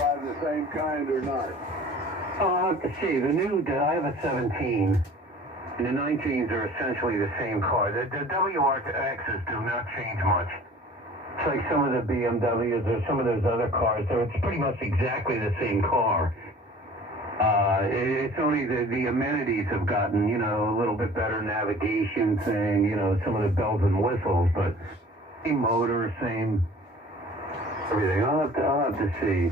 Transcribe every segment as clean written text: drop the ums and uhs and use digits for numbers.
drive the same kind or not? I'll have to see. I have a 17. And the 19s are essentially the same car. The WRXs do not change much. It's like some of the BMWs or some of those other cars. So it's pretty much exactly the same car. It's only the amenities have gotten, you know, a little bit better navigation thing, you know, some of the bells and whistles, but same motor, same everything. I'll have to see.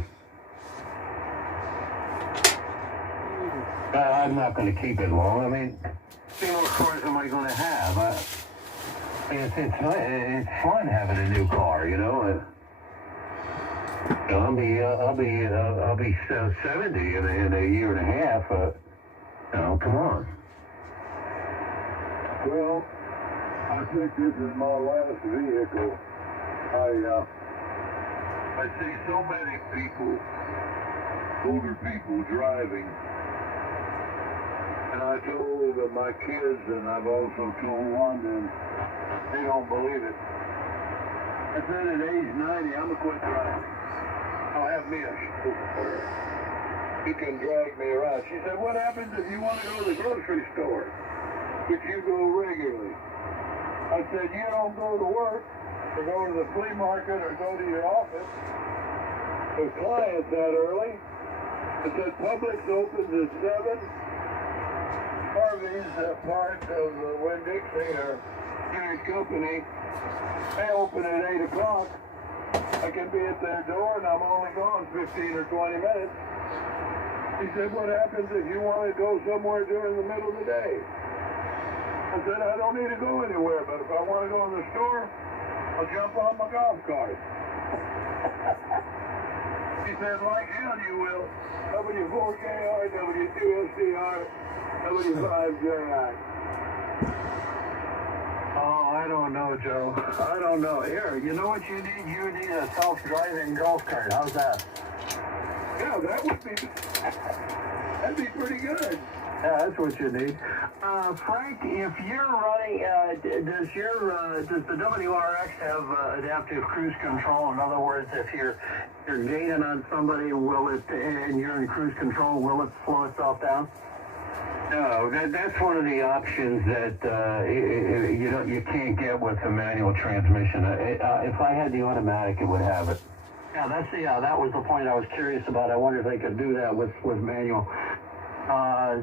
I'm not going to keep it long. I mean, how many more cars am I going to have? I mean, it's fun having a new car, you know. I'll be 70 in a year and a half. You know, come on. Well, I think this is my last vehicle. I see so many people, older people driving. And I told my kids, and I've also told London, they don't believe it. I said at age 90, I'm going to quit driving. I'll have me a chauffeur. You can drag me around. She said, what happens if you want to go to the grocery store, which you go regularly? I said, you don't go to work, or go to the flea market, or go to your office with clients that early. I said, Publix opens at 7. Harvey's part of the Winn-Dixie, or parent company, they open at 8 o'clock. I can be at their door and I'm only gone 15 or 20 minutes. He said, what happens if you want to go somewhere during the middle of the day? I said, I don't need to go anywhere, but if I want to go in the store, I'll jump on my golf cart. He said, like hell you will. W4KR, W2SDR, W5JI. Oh, I don't know, Joe. I don't know. Here, you know what you need? You need a self-driving golf cart. How's that? Yeah, that'd be pretty good. Yeah, that's what you need. Frank, if you're running, does the WRX have adaptive cruise control? In other words, if you're gaining on somebody, and you're in cruise control, will it slow itself down? No, that's one of the options that you can't get with the manual transmission. If I had the automatic, it would have it. Yeah, that was the point I was curious about. I wonder if they could do that with manual. Our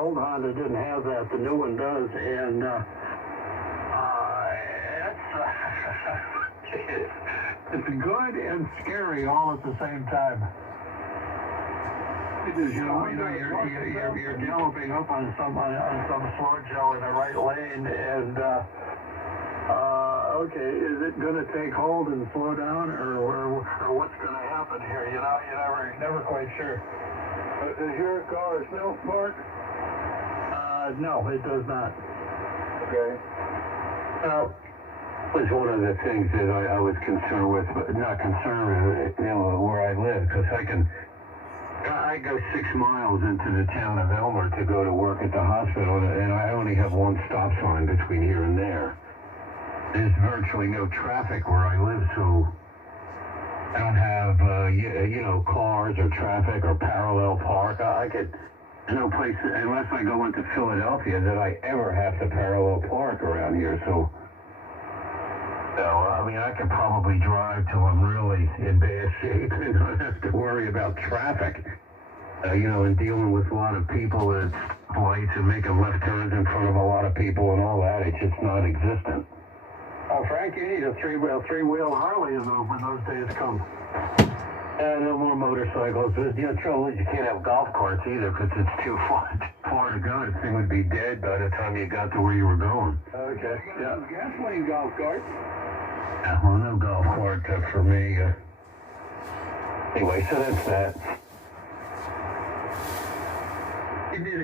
old Honda didn't have that. The new one does, and it's good and scary all at the same time. Because you're galloping up on some slow Joe in the right lane, and okay, is it going to take hold and slow down, or what's going to happen here? You know, you're never quite sure. Does your car self-park? No, it does not. Okay. Well, was one of the things that I was concerned with, but not concerned with, where I live, because I go 6 miles into the town of Elmer to go to work at the hospital, and I only have one stop sign between here and there. There's virtually no traffic where I live, so I don't have, cars or traffic or parallel park. There's no place, unless I go into Philadelphia, that I ever have to parallel park around here, so I mean, I could probably drive till I'm really in bad shape and not have to worry about traffic. And dealing with a lot of people at lights and making left turns in front of a lot of people and all that, it's just not existent. Oh, Frank, you need a three-wheel Harley when those days come. No more motorcycles. The trouble is you can't have golf carts either because it's too far to go. The thing would be dead by the time you got to where you were going. Okay. Yeah. Gasoline golf cart. Yeah, well, no golf cart for me. Anyway, so that's that. He need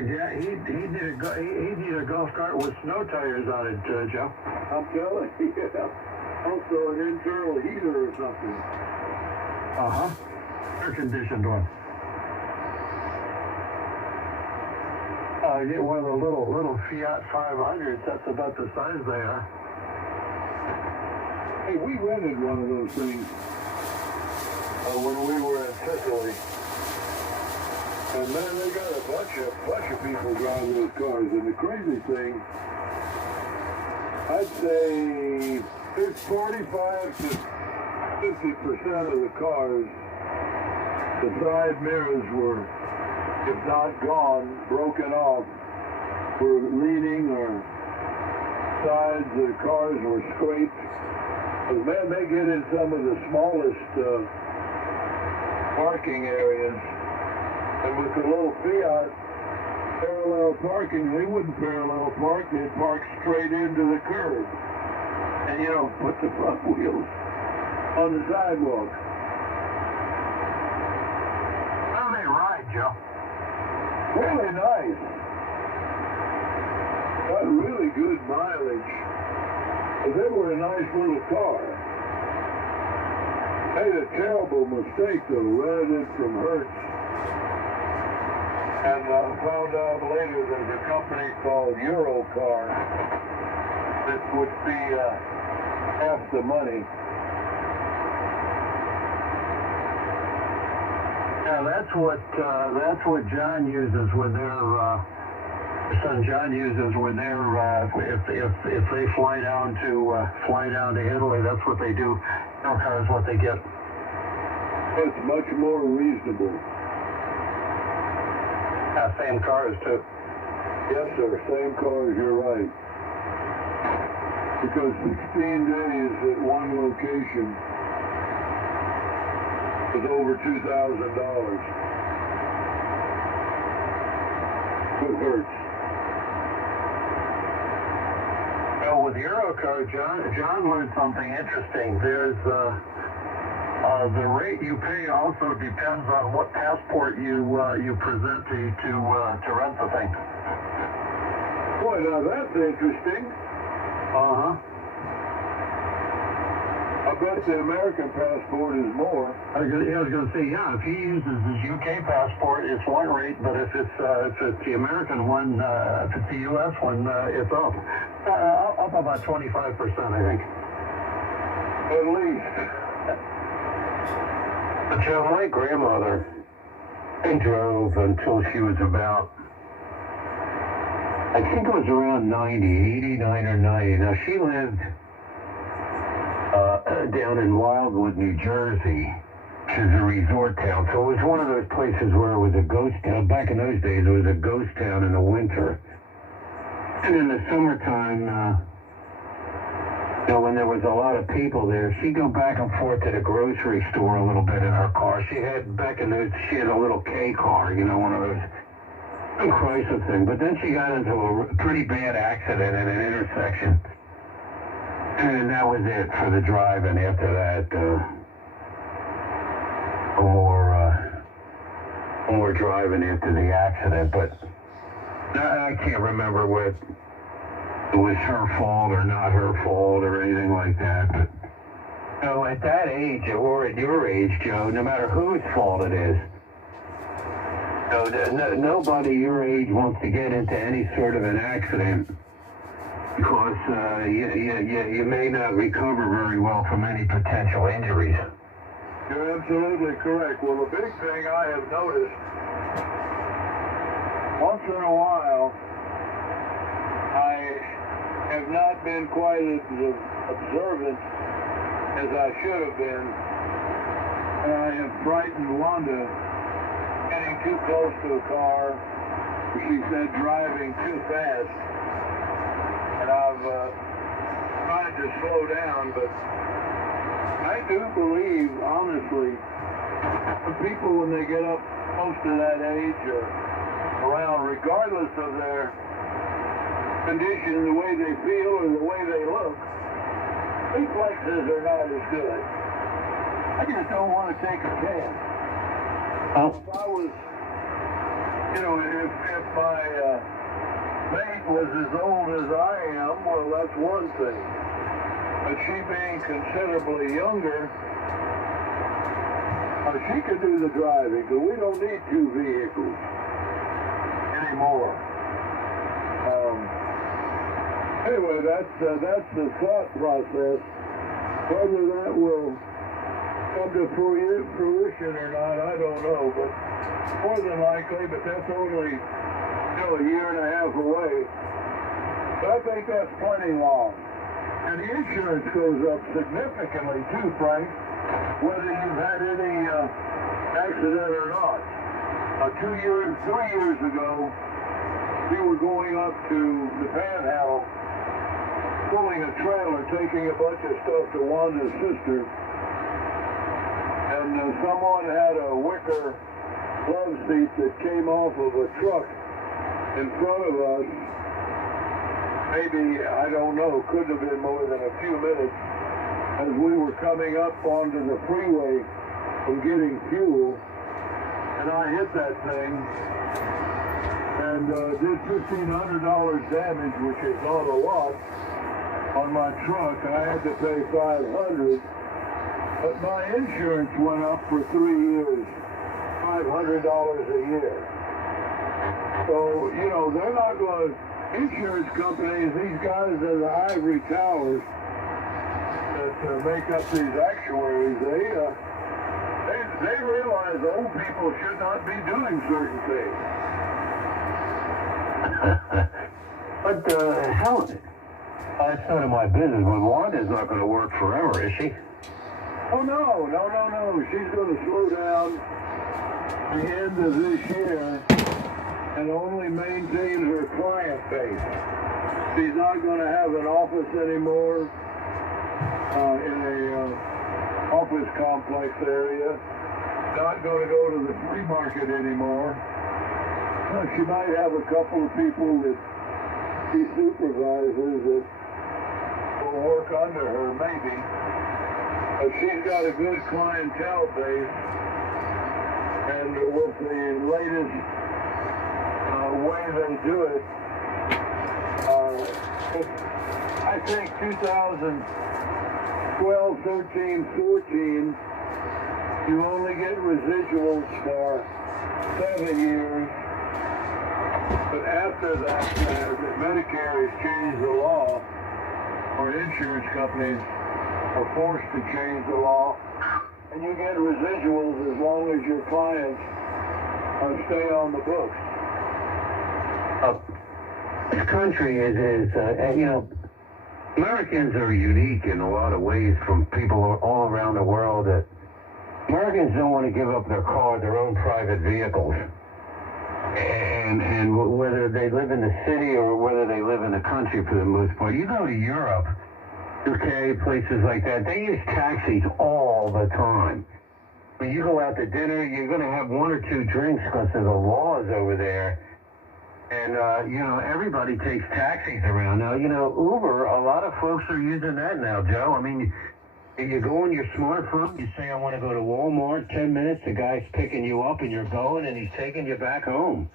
a golf cart with snow tires on it, Joe. I'm telling you. Also an internal heater or something. Uh-huh. Air-conditioned one. I get one of the little Fiat 500s. That's about the size they are. Hey, we rented one of those things when we were in Sicily. And man, they got a bunch of people driving those cars. And the crazy thing, I'd say there's 45 to 50% of the cars, the side mirrors were, if not gone, broken off, were leaning, or sides of the cars were scraped. But man, they get in some of the smallest parking areas, and with the little Fiat parallel parking, they wouldn't parallel park, they'd park straight into the curb. And you know, put the front wheels on the sidewalk. How do they ride, Joe? Really nice. Got really good mileage. But they were a nice little car. Made a terrible mistake though, rented it from Hertz. And found out later there's a company called Eurocar that would be half the money. Yeah, that's what John uses with their son John uses with their if they fly down to Italy, that's what they do. Their car is what they get. It's much more reasonable. Same cars too. Yes, sir. Same cars. You're right. Because 16 days at one location was over $2,000. It hurts. Well, with Eurocar, John learned something interesting. There's the rate you pay also depends on what passport you present to rent the thing. Boy, now that's interesting. Uh-huh. I bet the American passport is more. I was going to say, yeah, if he uses his UK passport, it's one rate, but if it's the American one, if it's the US one, it's up about 25%, I think. At least. But Joe, my grandmother drove until she was about, I think it was around 89 or 90. Now, she lived down in Wildwood, New Jersey, which is a resort town. So it was one of those places where it was a ghost town. Back in those days, it was a ghost town in the winter. And in the summertime, when there was a lot of people there, she'd go back and forth to the grocery store a little bit in her car. She had a little K car, one of those crisis thing. But then she got into a pretty bad accident at an intersection. And that was it for the drive, and after that, more driving after the accident. But I can't remember what it was her fault or not her fault or anything like that. But at that age, or at your age, Joe, no matter whose fault it is, nobody your age wants to get into any sort of an accident, because you may not recover very well from any potential injuries. You're absolutely correct. Well, the big thing I have noticed, once in a while, I have not been quite as observant as I should have been, and I have frightened Wanda getting too close to a car. She said driving too fast. And I've tried to slow down, but I do believe, honestly, people when they get up close to that age or around, regardless of their condition, the way they feel or the way they look, reflexes are not as good. I just don't want to take a chance. If I was, if my mate was as old as I am, well, that's one thing. But she being considerably younger, she could do the driving, because we don't need two vehicles anymore. Anyway, that's the thought process. Whether that will come to fruition or not, I don't know, but more than likely, but that's only a year and a half away. But I think that's plenty long. And the insurance goes up significantly too, Frank, whether you've had any accident or not. 3 years ago, we were going up to the Panhandle, pulling a trailer, taking a bunch of stuff to Wanda's sister, and someone had a wicker love seat that came off of a truck in front of us. Maybe, I don't know, couldn't have been more than a few minutes as we were coming up onto the freeway from getting fuel, and I hit that thing and did $1,500 damage, which is not a lot, on my truck. I had to pay $500, but my insurance went up for 3 years, $500 a year. So, you know, they're not going to, insurance companies, these guys in the ivory towers that make up these actuaries, they realize old people should not be doing certain things. But how? That's none of my business. But Wanda's not going to work forever, is she? Oh, no. She's going to slow down the end of this year and only maintain her client base. She's not going to have an office anymore in a office complex area. Not going to go to the flea market anymore. She might have a couple of people that she supervises that will work under her, maybe. But she's got a good clientele base, and with the latest way they do it, I think 2012, 13, 14, you only get residuals for 7 years. But after that, Medicare has changed the law, or insurance companies are forced to change the law, and you get residuals as long as your clients stay on the books. This country is you know, Americans are unique in a lot of ways from people all around the world. That Americans don't want to give up their car, their own private vehicles. And whether they live in the city or whether they live in the country for the most part. You go to Europe, UK, places like that, they use taxis all the time. When you go out to dinner, you're going to have 1 or 2 drinks because of the laws over there. And, you know, everybody takes taxis around. Now, you know, Uber, a lot of folks are using that now, Joe. I mean, you go on your smartphone, you say, I want to go to Walmart, 10 minutes, the guy's picking you up and you're going and he's taking you back home.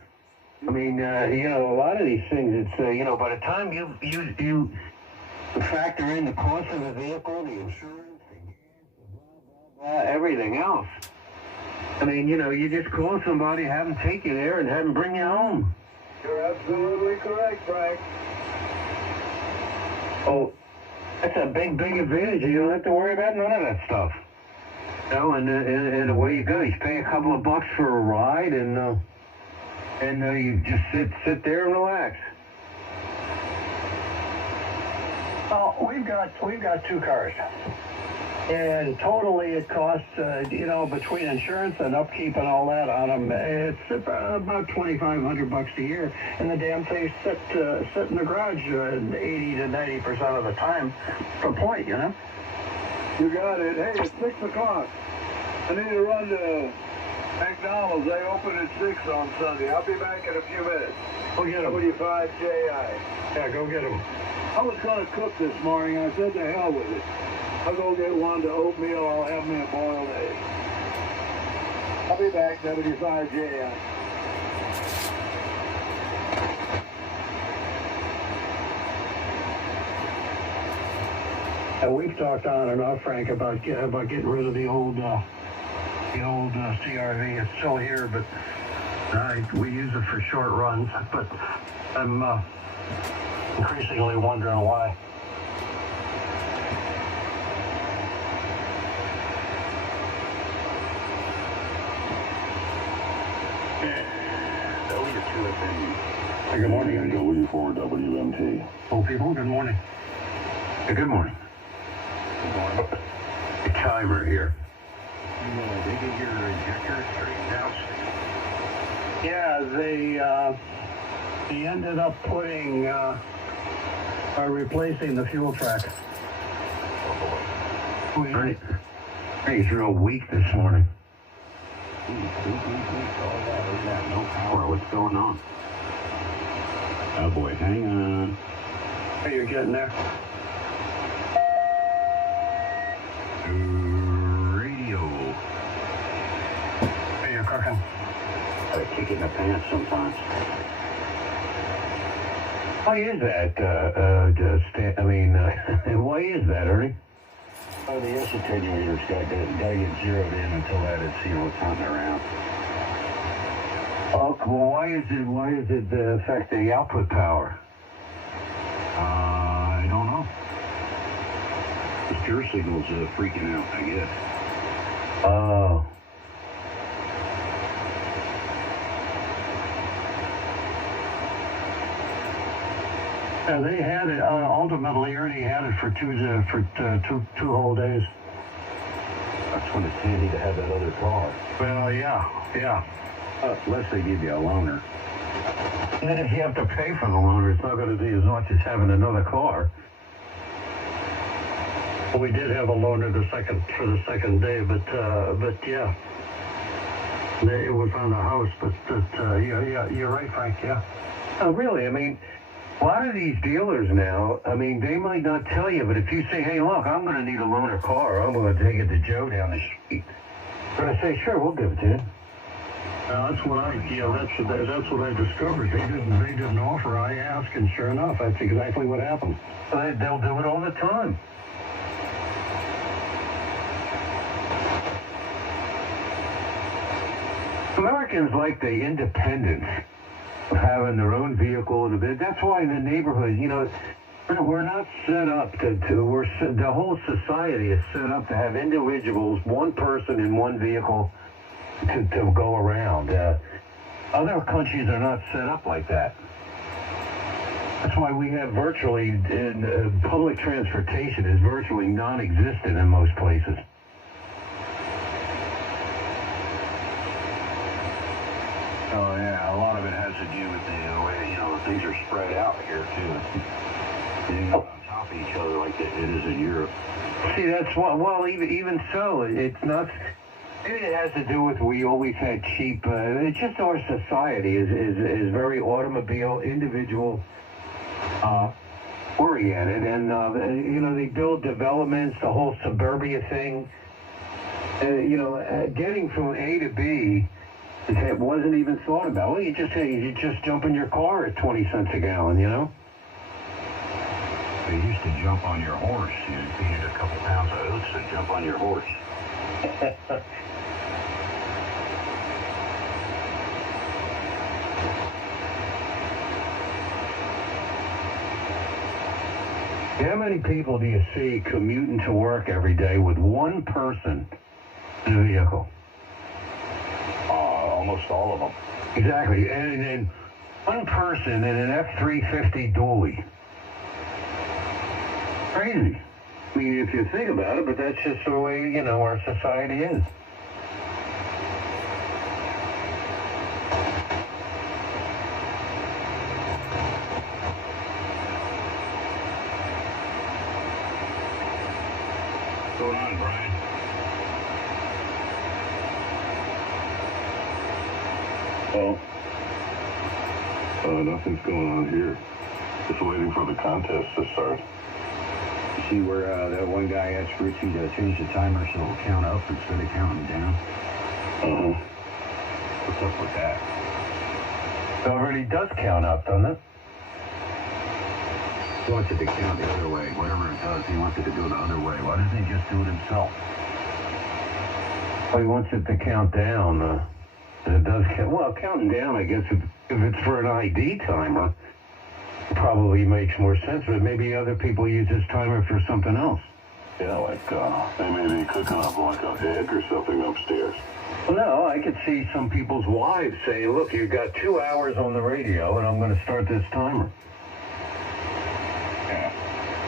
I mean, you know, a lot of these things, it's, you know, by the time you factor in the cost of the vehicle, the insurance, the gas, blah, blah, blah, everything else. I mean, you know, you just call somebody, have them take you there and have them bring you home. You're absolutely correct, Frank. Oh, that's a big advantage. You don't have to worry about none of that stuff. You know, and away you go. You pay a couple of bucks for a ride, and you just sit there and relax. Well, we've got 2 cars, and totally it costs, you know, between insurance and upkeep and all that on them, it's about $2,500 a year, and the damn things sit in the garage 80 to 90% of the time. For point, you know. You got it. Hey, it's 6 o'clock. I need to run to McDonald's. They open at 6 on Sunday. I'll be back in a few minutes. Go get them. W5JI. Yeah, go get them. I was going to cook this morning. I said to hell with it. I'll go get one to oatmeal. I'll have me a boiled egg. I'll be back, W5JI. And we've talked on and off, Frank, about getting rid of the old CRV. It's still here, but we use it for short runs. But I'm increasingly wondering why. W4WMT. Oh, people, good morning. Hey, good morning. Good morning. A timer here. They get your injector straightened out? Yeah, they ended up putting, replacing the fuel track. Right. He's real weak this morning. No power. What's going on? Oh boy, hang on. Hey, you're getting there? Radio. Hey, you're cooking. I kick it in the pants sometimes. Why is that, why is that, Ernie? Oh, the S attenuator's got to get zeroed in until that is zero counting around. Oh, well, why is it affect the output power? I don't know. The pure signal's freaking out, I guess. Oh. Yeah, they had it, ultimately Ernie had it for two whole days. That's when it's handy to have that other car. Well, yeah. Unless they give you a loaner. And if you have to pay for the loaner, it's not going to be as much as having another car. Well, we did have a loaner for the second day, but yeah. It was on the house, but yeah, you're right, Frank, yeah. Oh, really? I mean, a lot of these dealers now, I mean, they might not tell you, but if you say, hey, look, I'm going to need a loaner car, I'm going to take it to Joe down the street. They're going to say, sure, we'll give it to you. That's what I discovered. They didn't offer. I asked, and sure enough, that's exactly what happened. They'll do it all the time. Americans like the independence of having their own vehicle. That's why in the neighborhood, you know, we're not set up the whole society is set up to have individuals, one person in one vehicle to go around. Other countries are not set up like that. That's why we have virtually, public transportation is virtually non-existent in most places. Oh yeah, a lot of it has to do with the way, you know, things are spread out here too. Being on top of each other like it is in Europe. See, that's what, well, even so, it's not, maybe it has to do with we always had cheap, it's just our society is very automobile, individual, oriented, and, you know, they build developments, the whole suburbia thing, you know, getting from A to B, it wasn't even thought about. Well, you just jump in your car at 20 cents a gallon, you know? They used to jump on your horse. You needed a couple pounds of oats to jump on your horse. How many people do you see commuting to work every day with one person in a vehicle? Almost all of them. Exactly, and then one person in an F-350 dually. Crazy. I mean, if you think about it, but that's just the way, you know, our society is. What's going on, Brian? Well, nothing's going on here. Just waiting for the contest to start. You see where that one guy asked Richie to change the timer so it'll count up instead of counting down? Uh-huh. What's up with that? It already does count up, doesn't it? He wants it to count the other way. Whatever it does, he wants it to go the other way. Why doesn't he just do it himself? Well, he wants it to count down. It does count. Well, counting down, I guess, if it's for an ID timer, it probably makes more sense. But maybe other people use this timer for something else. Yeah, like they may be cooking up like an egg or something upstairs. Well, no, I could see some people's wives saying, look, you've got 2 hours on the radio, and I'm going to start this timer.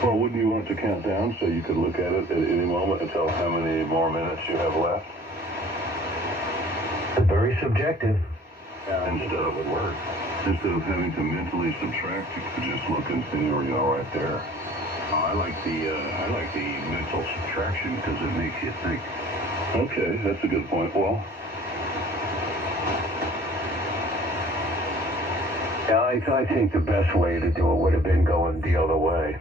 Well, wouldn't you want to count down so you could look at it at any moment and tell how many more minutes you have left? Very subjective. Instead of having to mentally subtract, you could just look and see, or right there. I like the mental subtraction because it makes you think. Okay, that's a good point. Well, yeah, I think the best way to do it would have been going the other way.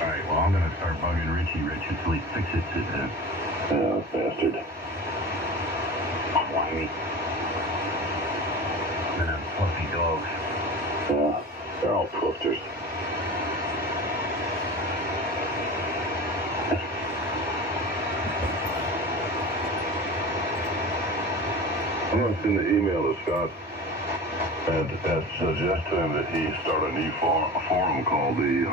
All right, well, I'm going to start bugging Rich until he fixes it. oh, bastard. Whiny. And them fluffy dogs. Yeah, they're all poofers. I'm going to send the email to Scott and suggest to him that he start a new forum called the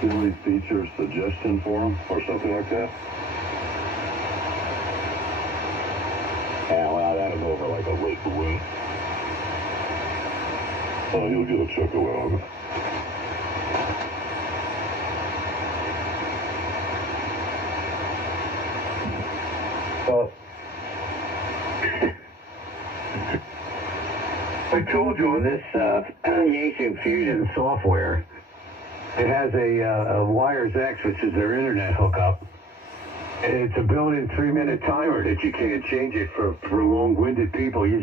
silly feature suggestion forum or something like that. Yeah, well, that'll go over like a week balloon. Oh, you'll get a chuckle out of it. Well, I told you on this Yaesu Fusion software, it has a Wires X, which is their internet hookup. And it's a built-in 3-minute timer that you can't change it for long-winded people. You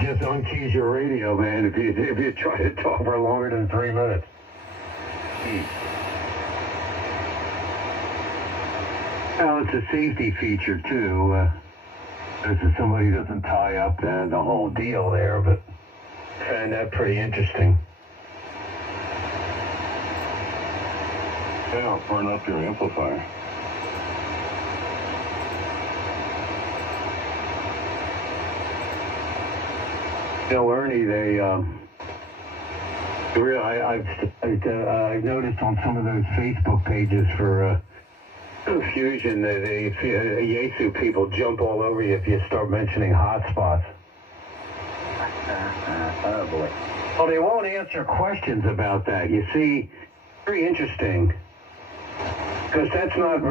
just unkeys your radio, man, if you try to talk for longer than 3 minutes. Well, it's a safety feature, too. If somebody doesn't tie up the whole deal there, but I find that pretty interesting. Yeah, burn up your amplifier. You know, Ernie, I've noticed on some of those Facebook pages for Fusion, the Yaesu people jump all over you if you start mentioning hotspots. Oh, boy. Well, they won't answer questions about that. You see, very interesting, because that's not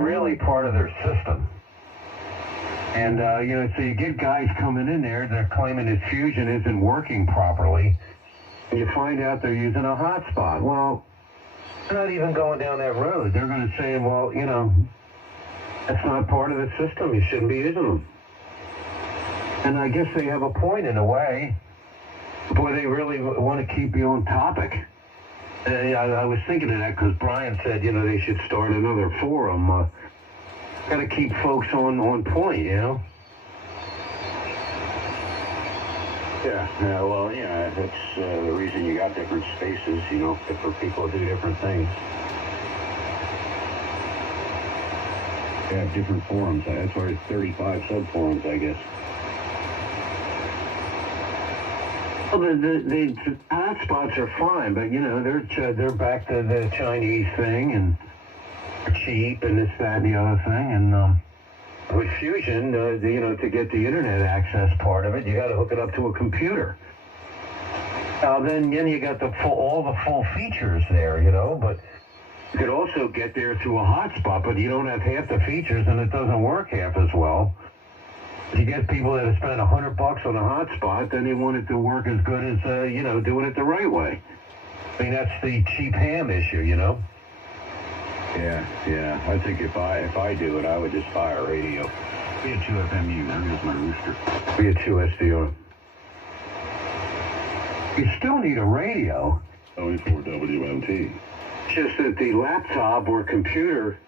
really part of their system. And, so you get guys coming in there, they're claiming that Fusion isn't working properly, and you find out they're using a hotspot. Well, they're not even going down that road. They're going to say, well, that's not part of the system. You shouldn't be using them. And I guess they have a point in a way. Boy, they really want to keep you on topic. I was thinking of that because Brian said, they should start another forum. Got to keep folks on point, Yeah, well, that's the reason you got different spaces, different people do different things. You have different forums. That's why there's 35 sub-forums, I guess. Well, the hotspots are fine, but, they're back to the Chinese thing, and cheap and this, that, and the other thing. And with Fusion, to get the internet access part of it, you got to hook it up to a computer. Then you got all the full features there, but you could also get there through a hotspot, but you don't have half the features and it doesn't work half as well. If you get people that have spent $100 on a hotspot, then they want it to work as good as, doing it the right way. I mean, that's the cheap ham issue, Yeah. I think if I do it, I would just buy a radio. Be a 2FMU. There's my rooster. Be a 2SDR. You still need a radio. Only for WMT. Just that the laptop or computer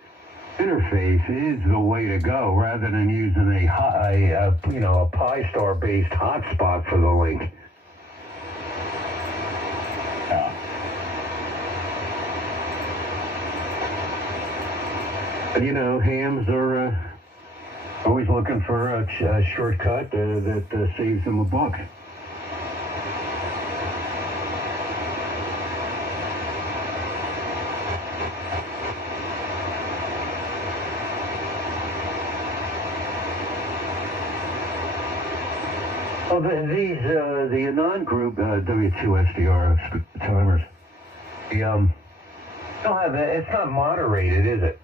interface is the way to go, rather than using a Pi-Star-based hotspot for the link. Yeah. But, hams are always looking for a shortcut that saves them a buck. Well, the Anon group, W2SDR timers, don't have that. It's not moderated, is it?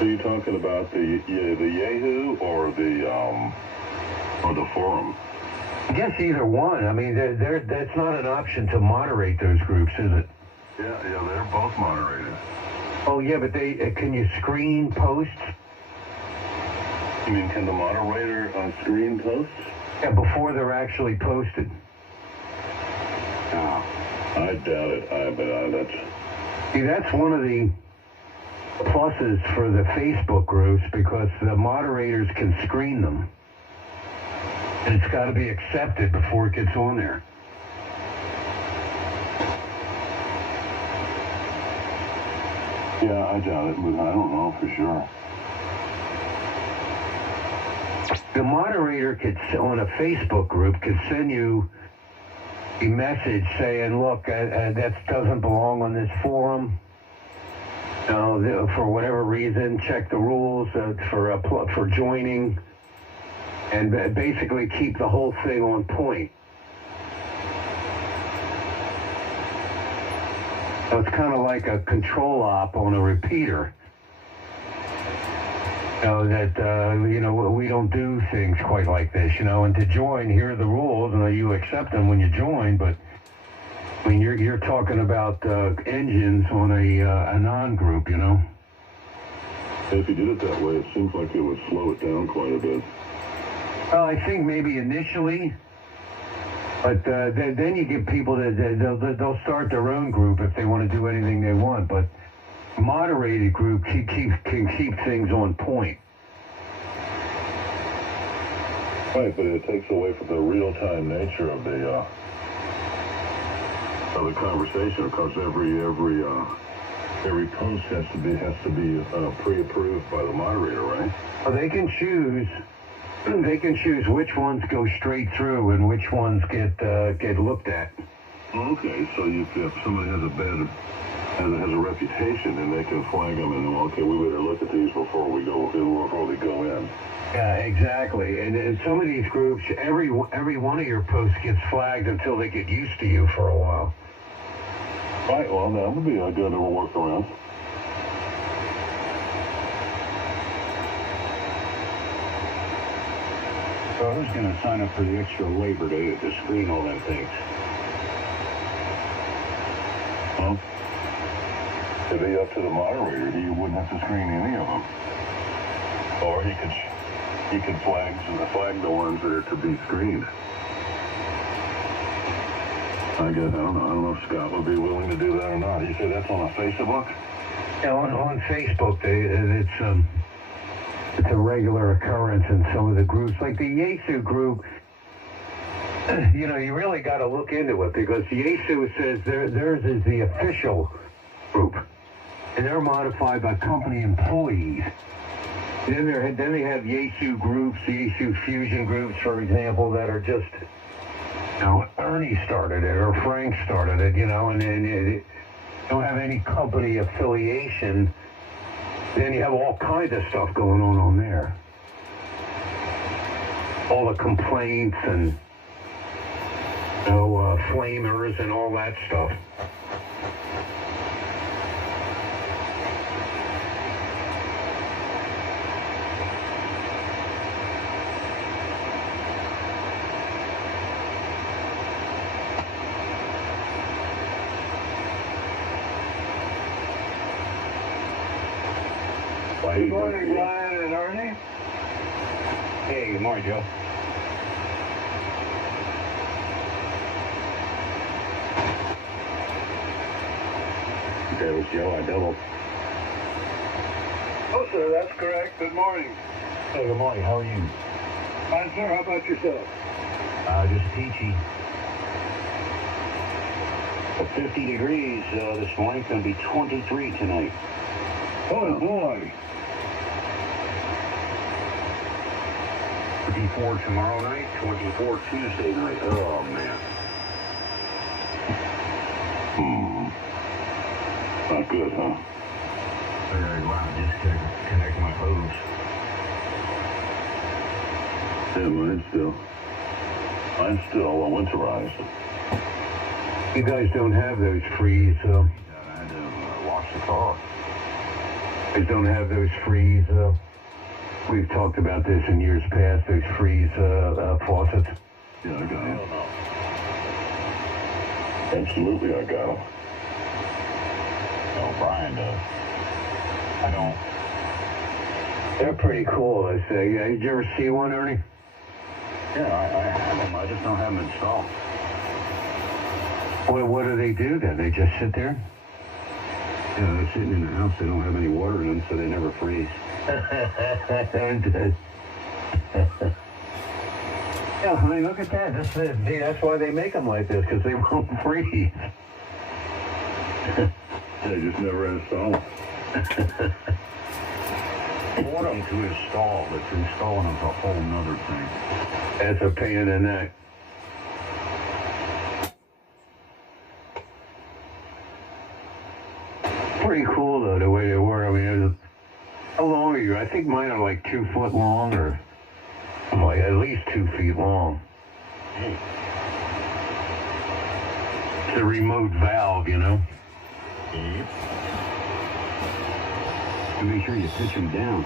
Are you talking about the Yahoo or the forum? I guess either one. I mean, that's not an option to moderate those groups, is it? Yeah, they're both moderated. Oh, yeah, but can you screen posts? You mean, can the moderator screen posts? Yeah, before they're actually posted. No. I doubt it. See, that's one of the pluses for the Facebook groups, because the moderators can screen them. And it's got to be accepted before it gets on there. Yeah, I doubt it, but I don't know for sure. The moderator on a Facebook group could send you a message saying, look, that doesn't belong on this forum. For whatever reason, check the rules for joining, and basically keep the whole thing on point. So it's kind of like a control op on a repeater. We don't do things quite like this, and to join, here are the rules, and you accept them when you join, but I mean, you're talking about engines on a non-group, If you did it that way, it seems like it would slow it down quite a bit. Well, I think maybe initially, but then you get people that they'll start their own group if they want to do anything they want, but moderated group can keep things on point. Right, but it takes away from the real-time nature of the conversation, because every post has to be pre-approved by the moderator, right? Well, they can choose which ones go straight through and which ones get looked at. Okay, so if somebody has a reputation, then they can flag them and, okay, we better look at these before they go in. Yeah, exactly. And some of these groups, every one of your posts gets flagged until they get used to you for a while. Right, well, that would be a good little workaround. So who's going to sign up for the extra labor to screen all them things? Well, it'd be up to the moderator. He wouldn't have to screen any of them. Or he could flag the ones that are to be screened. I don't know if Scott would be willing to do that or not. You say that's on a Facebook? Yeah, on Facebook, it's a regular occurrence in some of the groups. Like the Yaesu group, you really got to look into it, because Yaesu says theirs is the official group, and they're modified by company employees. Then they have Yaesu groups, the Yaesu fusion groups, for example, that are just, Ernie started it or Frank started it, and they don't have any company affiliation. Then you have all kinds of stuff going on there. All the complaints and flamers and all that stuff. Good morning, Brian and Ernie. Hey, good morning, Joe. That was Joe. I doubled. Oh, sir, that's correct. Good morning. Hey, good morning. How are you? Fine, sir. How about yourself? Just peachy. 50 degrees this morning. It's going to be 23 tonight. Oh, boy. 24 tomorrow night, 24 Tuesday night. Oh, man. Not good, huh? Very loud. Just connect my hose. Yeah, mine's still winterized. You guys don't have those freeze, I had to wash the car. you guys don't have those freeze, we've talked about this in years past, those freeze, faucets. Yeah, I got them. Absolutely, I got them. Oh, Brian does. I don't. They're pretty cool, I say. Did you ever see one, Ernie? Yeah, I have them. I just don't have them installed. Well, what do they do then? They just sit there? Yeah, they're sitting in the house. They don't have any water in them, so they never freeze. Yeah, honey, look at that. That's why they make them like this, because they won't freeze. They just never install them. For them to install, but installing them's a whole nother thing. That's a pain in the neck. Pretty cool, though, the way they were. I mean, how long are you? I think mine are like 2 foot long, or like at least 2 feet long. It's a remote valve, you know? And make sure you pitch them down.